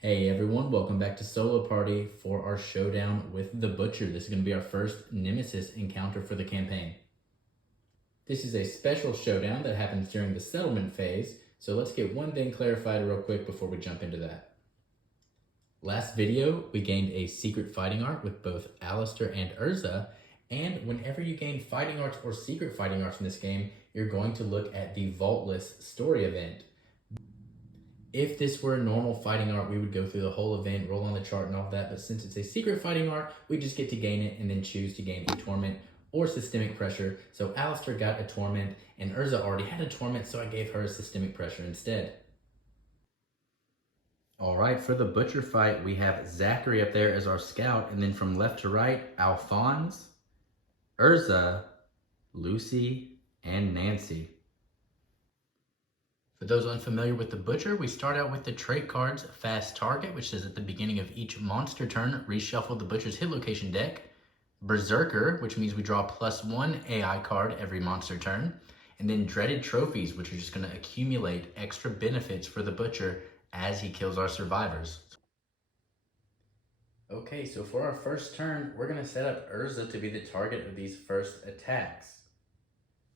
Hey everyone, welcome back to Solo Party for our showdown with the Butcher. This is going to be our first Nemesis encounter for the campaign. This is a special showdown that happens during the settlement phase, so let's get one thing clarified real quick before we jump into that. Last video, we gained a secret fighting art with both Alistair and Urza, and whenever you gain fighting arts or secret fighting arts in this game, you're going to look at the Vaultless story event. If this were a normal fighting art, we would go through the whole event, roll on the chart and all that, but since it's a secret fighting art, we just get to gain it and then choose to gain a torment or systemic pressure. So Alistair got a torment, and Urza already had a torment, so I gave her a systemic pressure instead. All right, for the Butcher fight, we have Zachary up there as our scout, and then from left to right, Alphonse, Urza, Lucy, and Nancy. For those unfamiliar with the Butcher, we start out with the trait cards Fast Target, which says at the beginning of each monster turn, reshuffle the Butcher's hit location deck. Berserker, which means we draw +1 AI card every monster turn. And then Dreaded Trophies, which are just going to accumulate extra benefits for the Butcher as he kills our survivors. Okay, so for our first turn, we're going to set up Urza to be the target of these first attacks.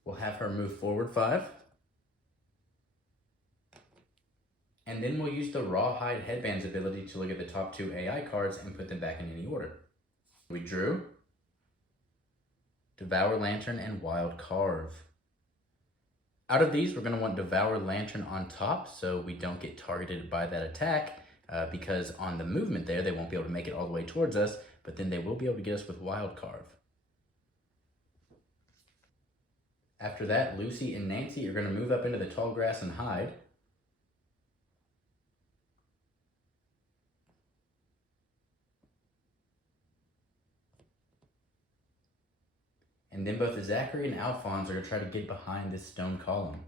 We'll have her move forward 5. And then we'll use the Rawhide Headband's ability to look at the top 2 AI cards and put them back in any order. We drew Devour Lantern and Wild Carve. Out of these, we're going to want Devour Lantern on top so we don't get targeted by that attack because on the movement there, they won't be able to make it all the way towards us, but then they will be able to get us with Wild Carve. After that, Lucy and Nancy are going to move up into the tall grass and hide. And then both Zachary and Alphonse are going to try to get behind this stone column.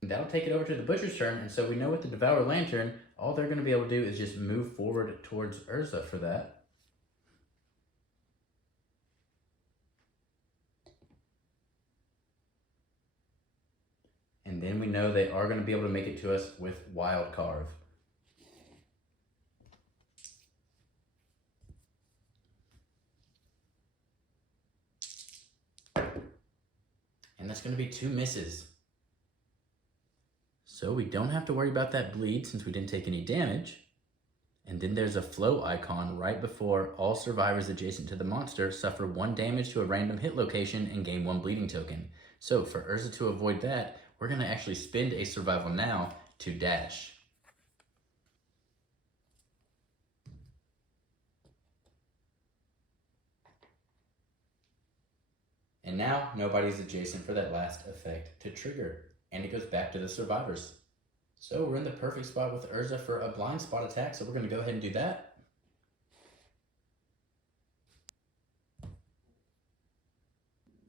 And that'll take it over to the Butcher's turn, and so we know with the Devour Lantern, all they're going to be able to do is just move forward towards Urza for that. And then we know they are going to be able to make it to us with Wild Carve. And that's going to be 2 misses. So we don't have to worry about that bleed since we didn't take any damage. And then there's a flow icon right before all survivors adjacent to the monster suffer 1 damage to a random hit location and gain 1 bleeding token. So for Urza to avoid that, we're going to actually spend a survival now to dash. And now nobody's adjacent for that last effect to trigger, and it goes back to the survivors. So we're in the perfect spot with Urza for a blind spot attack, so we're going to go ahead and do that.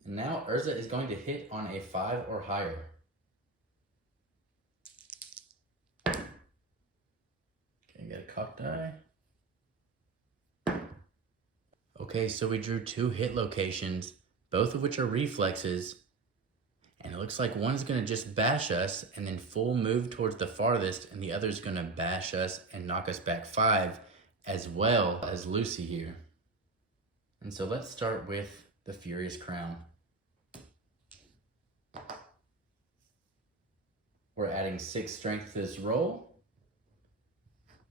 And now Urza is going to hit on a 5 or higher. Okay, got a cocked eye. Okay, so we drew 2 hit locations, both of which are reflexes, and it looks like one's going to just bash us and then full move towards the farthest, and the other's going to bash us and knock us back 5, as well as Lucy here. And so let's start with the Furious Crown. We're adding 6 strength to this roll.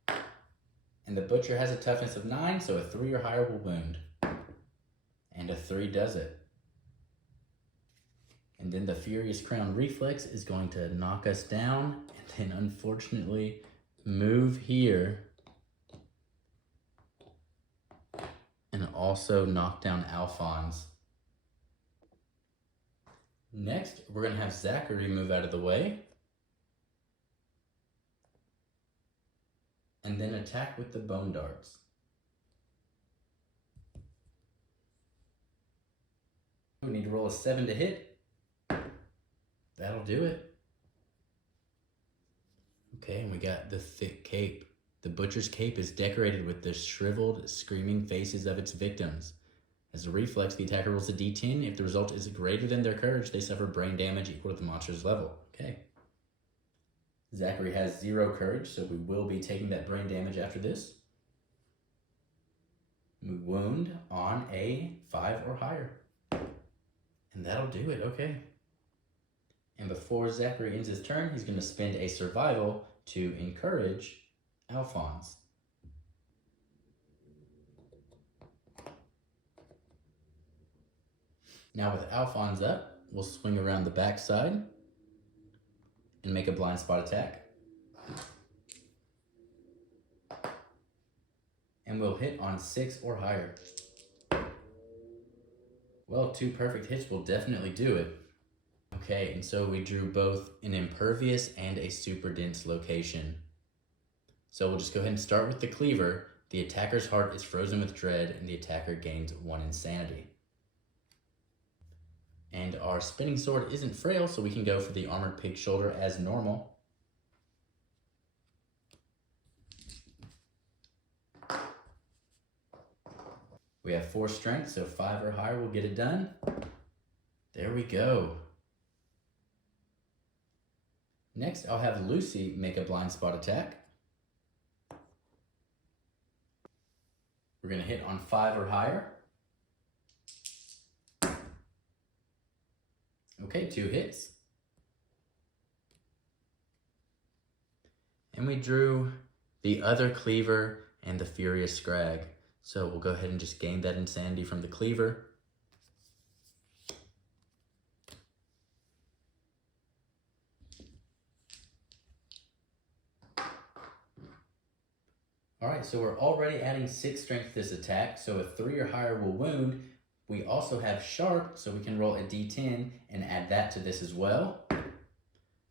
And the Butcher has a toughness of 9, so a 3 or higher will wound. And a 3 does it. And then the Furious Crown reflex is going to knock us down and then unfortunately move here and also knock down Alphonse. Next, we're going to have Zachary move out of the way and then attack with the Bone Darts. We need to roll a 7 to hit. That'll do it. Okay, and we got the thick cape. The Butcher's cape is decorated with the shriveled, screaming faces of its victims. As a reflex, the attacker rolls a d10. If the result is greater than their courage, they suffer brain damage equal to the monster's level. Okay. Zachary has 0 courage, so we will be taking that brain damage after this. We wound on a 5 or higher. And that'll do it, okay. And before Zachary ends his turn, he's going to spend a survival to encourage Alphonse. Now with Alphonse up, we'll swing around the backside and make a blind spot attack. And we'll hit on 6 or higher. Well, 2 perfect hits will definitely do it. Okay, and so we drew both an impervious and a super dense location. So we'll just go ahead and start with the cleaver. The attacker's heart is frozen with dread, and the attacker gains 1 insanity. And our spinning sword isn't frail, so we can go for the armored pig shoulder as normal. We have 4 strength, so 5 or higher will get it done. There we go. Next, I'll have Lucy make a blind spot attack. We're going to hit on 5 or higher. Okay, 2 hits. And we drew the other cleaver and the furious scrag. So we'll go ahead and just gain that insanity from the cleaver. Alright, so we're already adding 6 strength to this attack, so a 3 or higher will wound. We also have sharp, so we can roll a d10 and add that to this as well.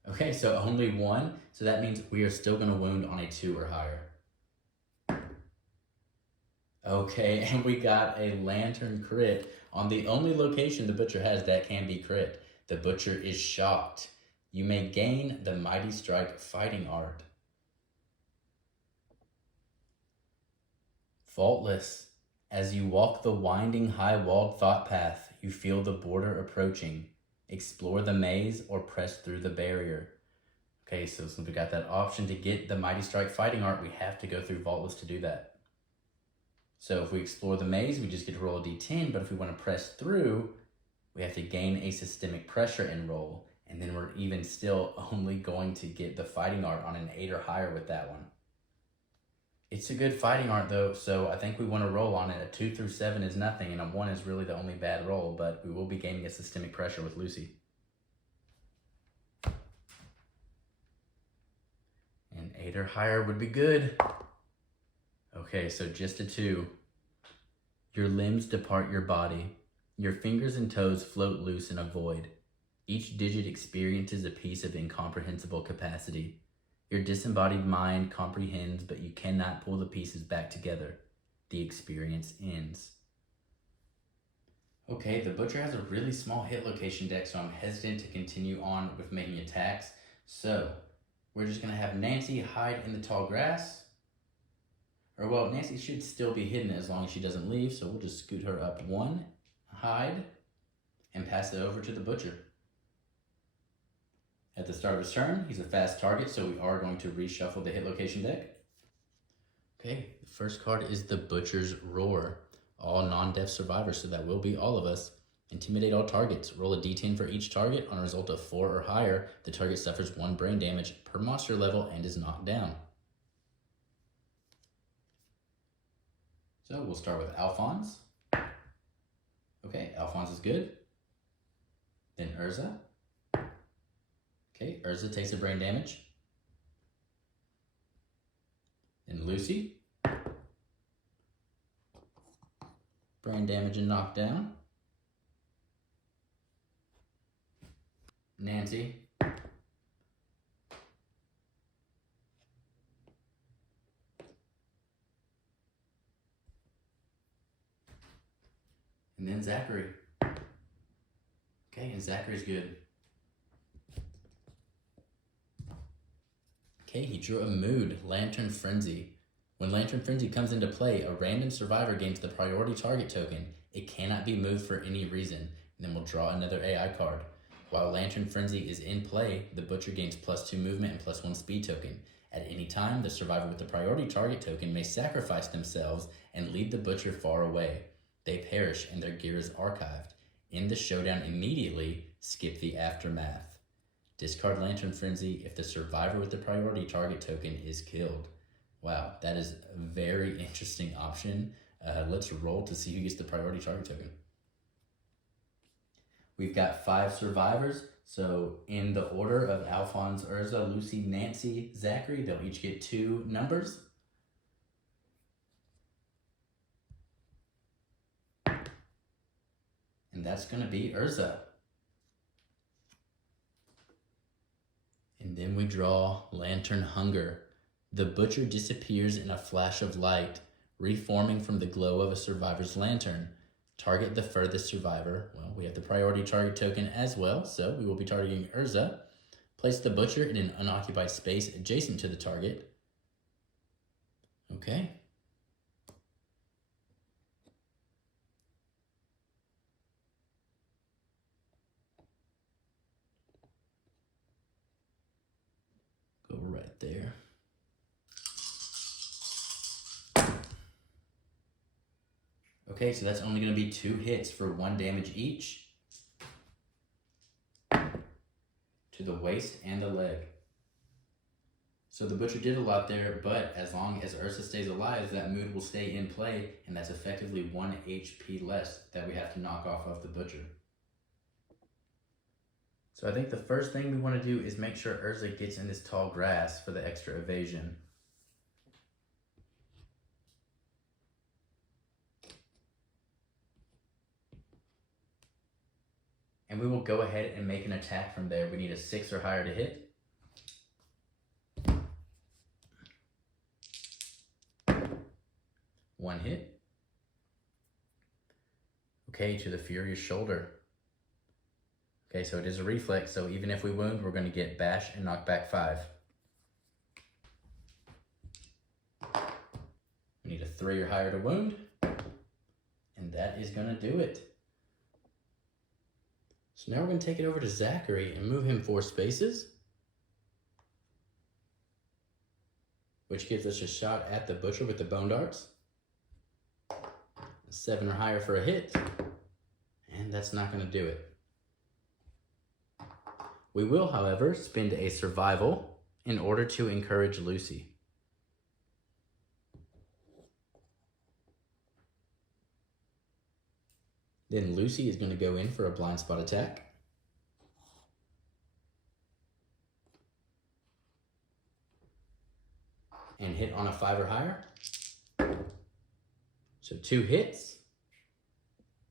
Okay, so only 1, so that means we are still going to wound on a 2 or higher. Okay, and we got a lantern crit on the only location the Butcher has that can be crit. The Butcher is shocked. You may gain the Mighty Strike fighting art. Faultless. As you walk the winding, high-walled thought path, you feel the border approaching. Explore the maze or press through the barrier. Okay, so since we got that option to get the Mighty Strike fighting art, we have to go through Vaultless to do that. So if we explore the maze, we just get to roll a d10, but if we want to press through, we have to gain a systemic pressure and roll, and then we're even still only going to get the fighting art on an 8 or higher with that one. It's a good fighting art though, so I think we want to roll on it. A 2 through 7 is nothing, and a 1 is really the only bad roll, but we will be gaining a systemic pressure with Lucy. And 8 or higher would be good. Okay, so just a 2. Your limbs depart your body. Your fingers and toes float loose in a void. Each digit experiences a piece of incomprehensible capacity. Your disembodied mind comprehends, but you cannot pull the pieces back together. The experience ends. Okay, the Butcher has a really small hit location deck, so I'm hesitant to continue on with making attacks. So, we're just going to have Nancy hide in the tall grass. Or, well, Nancy should still be hidden as long as she doesn't leave, so we'll just scoot her up 1, hide, and pass it over to the Butcher. At the start of his turn, he's a fast target, so we are going to reshuffle the hit location deck. Okay, the first card is the Butcher's Roar. All non-death survivors, so that will be all of us. Intimidate all targets. Roll a d10 for each target. On a result of 4 or higher, the target suffers 1 brain damage per monster level and is knocked down. So we'll start with Alphonse. Okay, Alphonse is good. Then Urza. Okay, Urza takes a brain damage. Then Lucy. Brain damage and knockdown. Nancy. And then Zachary. Okay, and Zachary's good. Okay, he drew a mood, Lantern Frenzy. When Lantern Frenzy comes into play, a random survivor gains the priority target token. It cannot be moved for any reason. And then we'll draw another AI card. While Lantern Frenzy is in play, the Butcher gains +2 movement and +1 speed token. At any time, the survivor with the priority target token may sacrifice themselves and lead the Butcher far away. They perish and their gear is archived. In the showdown immediately, skip the aftermath. Discard Lantern Frenzy if the survivor with the priority target token is killed. Wow, that is a very interesting option. Let's roll to see who gets the priority target token. We've got 5 survivors. So in the order of Alphonse, Urza, Lucy, Nancy, Zachary, they'll each get 2 numbers. And that's going to be Urza. And then we draw Lantern Hunger. The Butcher disappears in a flash of light, reforming from the glow of a survivor's lantern. Target the furthest survivor. Well, we have the priority target token as well, so we will be targeting Urza. Place the Butcher in an unoccupied space adjacent to the target. Okay. Go right there. Okay, so that's only going to be 2 hits for 1 damage each to the waist and the leg. So the Butcher did a lot there, but as long as Ursa stays alive, that mood will stay in play, and that's effectively 1 HP less that we have to knock off of the Butcher. So I think the first thing we want to do is make sure Urza gets in this tall grass for the extra evasion. And we will go ahead and make an attack from there. We need a 6 or higher to hit. One hit. Okay, to the Furious Shoulder. Okay, so it is a reflex, so even if we wound, we're going to get bash and knock back 5. We need a 3 or higher to wound. And that is going to do it. So now we're going to take it over to Zachary and move him 4 spaces, which gives us a shot at the Butcher with the Bone Darts. 7 or higher for a hit, and that's not going to do it. We will, however, spend a survival in order to encourage Lucy. Then Lucy is going to go in for a blind spot attack. And hit on a 5 or higher. So 2 hits.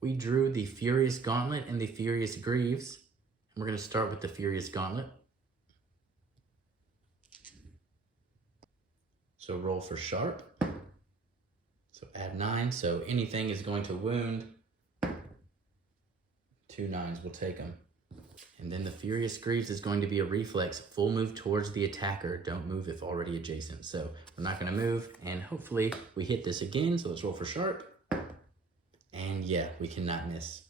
We drew the Furious Gauntlet and the Furious Greaves. And we're going to start with the Furious Gauntlet. So roll for sharp. So add 9. So anything is going to wound. 2 9s will take them. And then the Furious Greaves is going to be a reflex. Full move towards the attacker. Don't move if already adjacent. So we're not going to move. And hopefully we hit this again. So let's roll for sharp. And yeah, we cannot miss.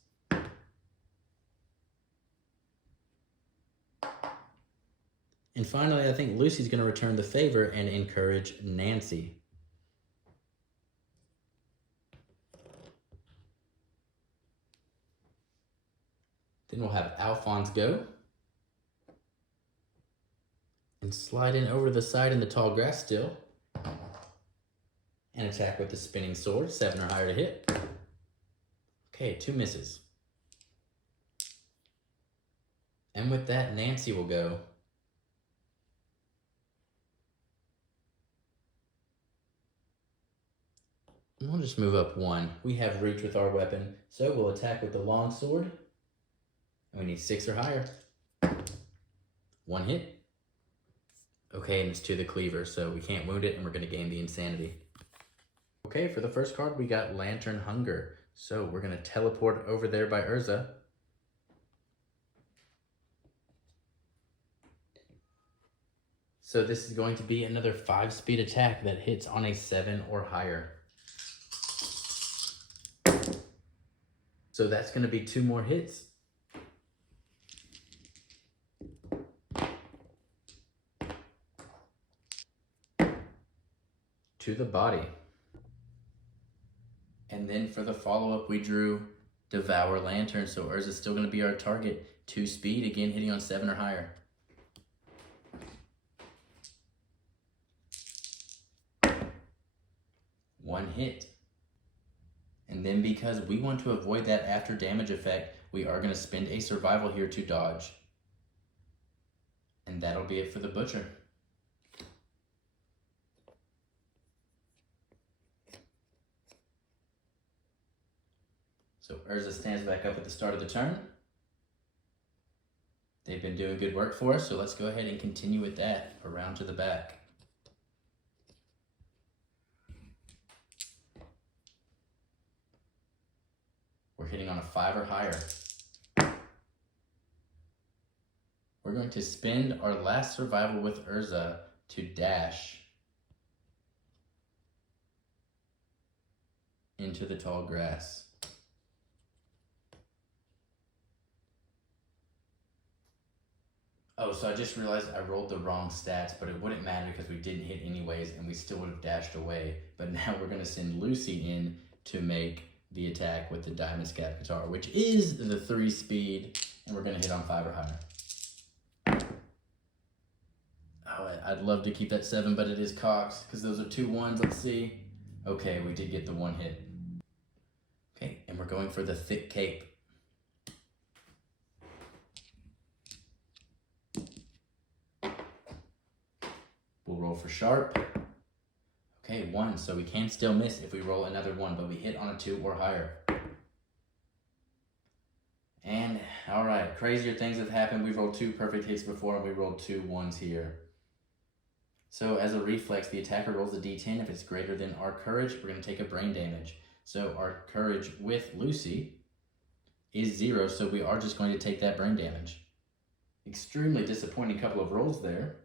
And finally, I think Lucy's going to return the favor and encourage Nancy. Then we'll have Alphonse go. And slide in over the side in the tall grass still. And attack with the spinning sword, 7 or higher to hit. Okay, 2 misses. And with that, Nancy will go. And we'll just move up 1. We have reach with our weapon, so we'll attack with the long sword. And we need 6 or higher. 1 hit. Okay, and it's to the cleaver, so we can't wound it, and we're going to gain the insanity. Okay, for the first card, we got Lantern Hunger. So we're going to teleport over there by Urza. So this is going to be another 5-speed attack that hits on a 7 or higher. So that's going to be 2 more hits. To the body. And then for the follow-up, we drew Devour Lantern. So Urza's still going to be our target. 2 speed, again hitting on 7 or higher. One hit. And then because we want to avoid that after damage effect, we are going to spend a survival here to dodge. And that'll be it for the Butcher. So Urza stands back up at the start of the turn. They've been doing good work for us, so let's go ahead and continue with that around to the back. We're hitting on a 5 or higher. We're going to spend our last survival with Urza to dash into the tall grass. Oh, so I just realized I rolled the wrong stats, but it wouldn't matter because we didn't hit anyways and we still would have dashed away. But now we're going to send Lucy in to make the attack with the Diamond Scab Katar, which is the 3 speed, and we're going to hit on 5 or higher. Oh, I'd love to keep that 7, but it is cocked because those are 2 1s. Let's see. Okay, we did get the 1 hit. Okay, and we're going for the thick cape. We'll roll for sharp. Okay, 1, so we can still miss if we roll another 1, but we hit on a 2 or higher. And, all right, crazier things have happened. We rolled 2 perfect hits before, and we rolled 2 1s here. So as a reflex, the attacker rolls a d10. If it's greater than our courage, we're going to take a brain damage. So our courage with Lucy is 0, so we are just going to take that brain damage. Extremely disappointing couple of rolls there.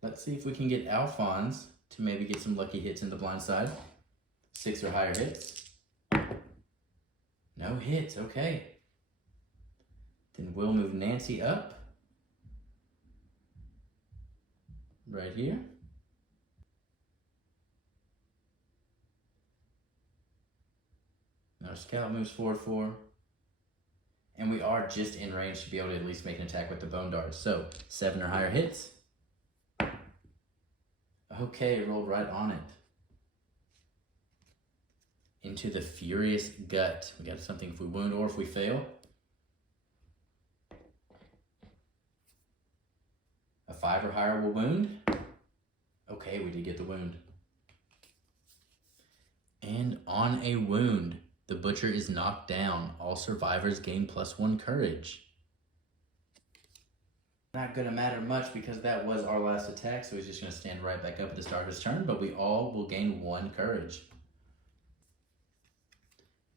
Let's see if we can get Alphonse to maybe get some lucky hits in the blind side. 6 or higher hits. No hits, okay. Then we'll move Nancy up. Right here. Our scout moves forward 4. And we are just in range to be able to at least make an attack with the bone dart. So 7 or higher hits. Okay, rolled right on it. Into the Furious Gut. We got something if we wound or if we fail. A 5 or higher will wound. Okay, we did get the wound. And on a wound, the Butcher is knocked down. All survivors gain +1 courage. Not going to matter much because that was our last attack, so he's just going to stand right back up at the start of his turn, but we all will gain 1 courage.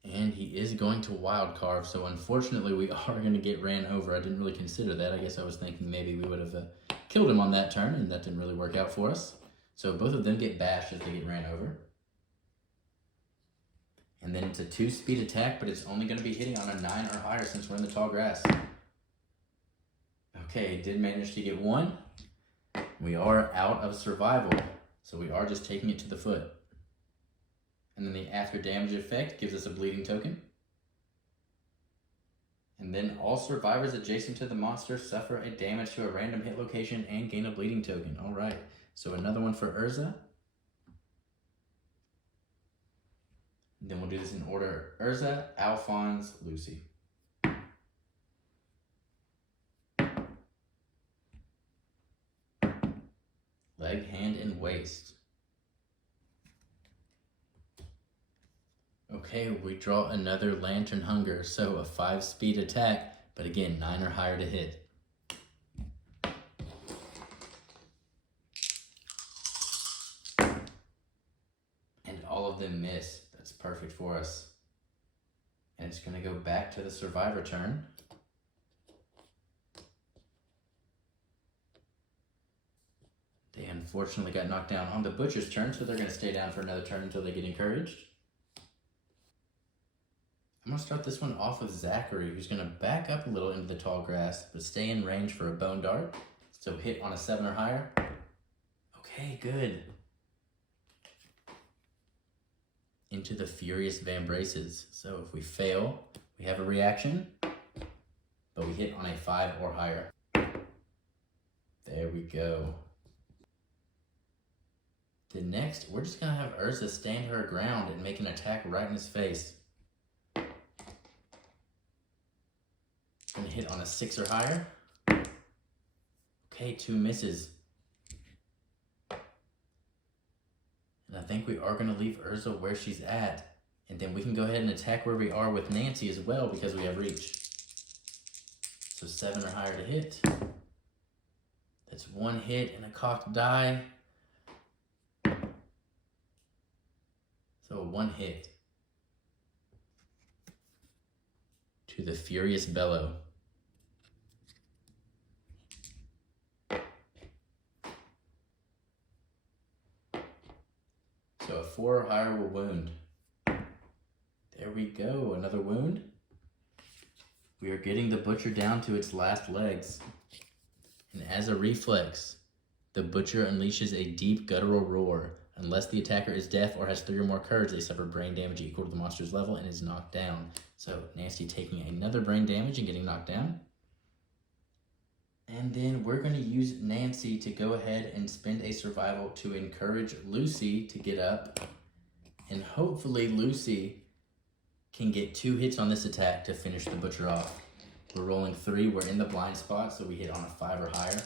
And he is going to wild carve, so unfortunately we are going to get ran over. I didn't really consider that. I guess I was thinking maybe we would have killed him on that turn, and that didn't really work out for us. So both of them get bashed as they get ran over. And then it's a 2-speed attack, but it's only going to be hitting on a 9 or higher since we're in the tall grass. Okay, did manage to get 1. We are out of survival, so we are just taking it to the foot. And then the after damage effect gives us a bleeding token. And then all survivors adjacent to the monster suffer a damage to a random hit location and gain a bleeding token. All right, so another one for Urza. And then we'll do this in order. Urza, Alphonse, Lucy. Leg, hand, and waist. Okay, we draw another Lantern Hunger, so a 5-speed attack, but again, 9 or higher to hit. And all of them miss. That's perfect for us. And it's going to go back to the survivor turn. They unfortunately got knocked down on the Butcher's turn, so they're going to stay down for another turn until they get encouraged. I'm I'm gonna start this one off with Zachary, who's gonna back up a little into the tall grass, but stay in range for a bone dart. So hit on a 7 or higher. Okay, good. Into the Furious Vambraces. So if we fail, we have a reaction, but we hit on a 5 or higher. There we go. The next, we're just gonna have Urza stand her ground and make an attack right in his face. Gonna hit on a 6 or higher. Okay, 2 misses. And I think we are gonna leave Urza where she's at. And then we can go ahead and attack where we are with Nancy as well because we have reach. So 7 or higher to hit. That's 1 hit and a cocked die. So a 1 hit. To the Furious Bellow. So a 4 or higher will wound. There we go, another wound. We are getting the Butcher down to its last legs. And as a reflex, the Butcher unleashes a deep guttural roar. Unless the attacker is deaf or has 3 or more curves, they suffer brain damage equal to the monster's level and is knocked down. So Nasty taking another brain damage and getting knocked down. And then we're going to use Nancy to go ahead and spend a survival to encourage Lucy to get up. And hopefully Lucy can get 2 hits on this attack to finish the Butcher off. We're rolling 3, we're in the blind spot, so we hit on a 5 or higher.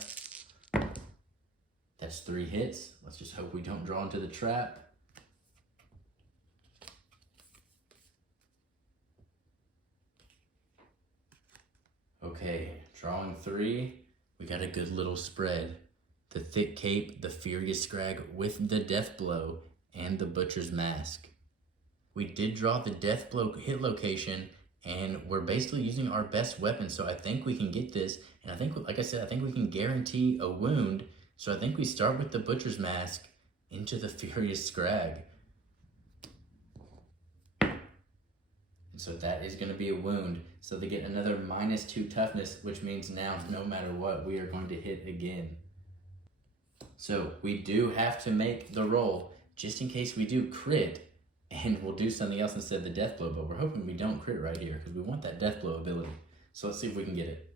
That's 3 hits. Let's just hope we don't draw into the trap. Okay, drawing 3. We got a good little spread. The Thick Cape, the Furious Scrag with the Death Blow, and the Butcher's Mask. We did draw the Death Blow hit location, and we're basically using our best weapon, so I think we can get this. And I think, like I said, I think we can guarantee a wound. So I think we start with the Butcher's Mask into the Furious Scrag. And so that is going to be a wound. So they get another -2 toughness, which means now no matter what, we are going to hit again. So we do have to make the roll just in case we do crit, and we'll do something else instead of the Death Blow, but we're hoping we don't crit right here because we want that Death Blow ability. So let's see if we can get it.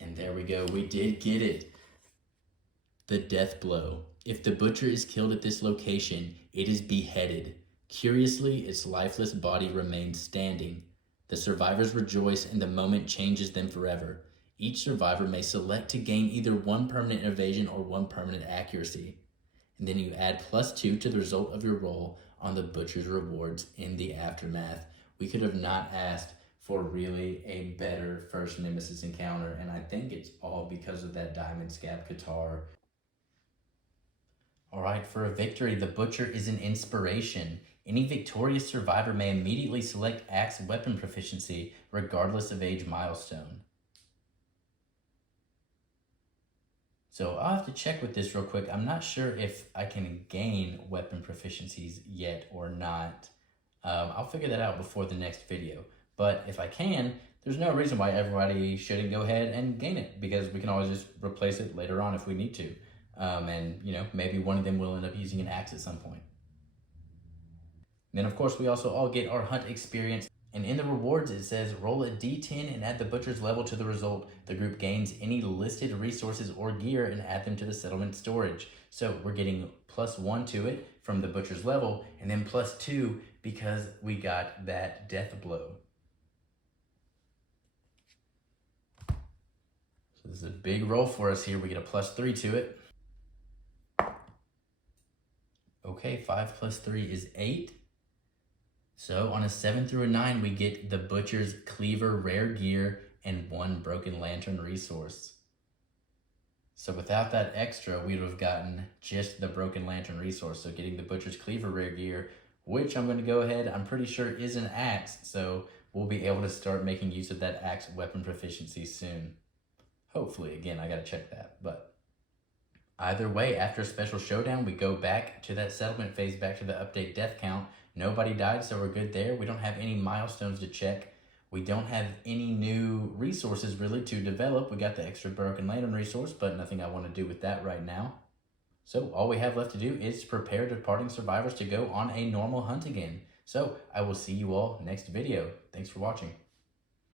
And there we go, we did get it. The Death Blow. If the Butcher is killed at this location, it is beheaded. Curiously, its lifeless body remains standing. The survivors rejoice and the moment changes them forever. Each survivor may select to gain either 1 permanent evasion or 1 permanent accuracy. And then you add +2 to the result of your roll on the Butcher's rewards in the aftermath. We could have not asked for really a better first Nemesis encounter, and I think it's all because of that Diamond Scab Katar. Alright, for a victory, the Butcher is an inspiration. Any victorious survivor may immediately select Axe weapon proficiency, regardless of age milestone. So I'll have to check with this real quick. I'm not sure if I can gain weapon proficiencies yet or not. I'll figure that out before the next video. But if I can, there's no reason why everybody shouldn't go ahead and gain it, because we can always just replace it later on if we need to. And, you know, maybe one of them will end up using an axe at some point. And then, of course, we also all get our hunt experience. And in the rewards, it says, roll a d10 and add the Butcher's level to the result. The group gains any listed resources or gear and add them to the settlement storage. So we're getting +1 to it from the Butcher's level, and then +2 because we got that Death Blow. So this is a big roll for us here. We get a +3 to it. Okay, 5 + 3 is 8. So on a 7 through a 9, we get the Butcher's Cleaver rare gear and 1 Broken Lantern resource. So without that extra, we would have gotten just the Broken Lantern resource. So getting the Butcher's Cleaver rare gear, which I'm going to go ahead, I'm pretty sure is an axe. So we'll be able to start making use of that axe weapon proficiency soon. Hopefully, again, I got to check that, but Either way, after a special showdown, we go back to that settlement phase, back to the update death count. Nobody died, so we're good there. We don't have any milestones to check. We don't have any new resources really to develop. We got the extra broken lantern resource, but nothing I want to do with that right now. So all we have left to do is prepare departing survivors to go on a normal hunt again. So I will see you all next video. Thanks for watching.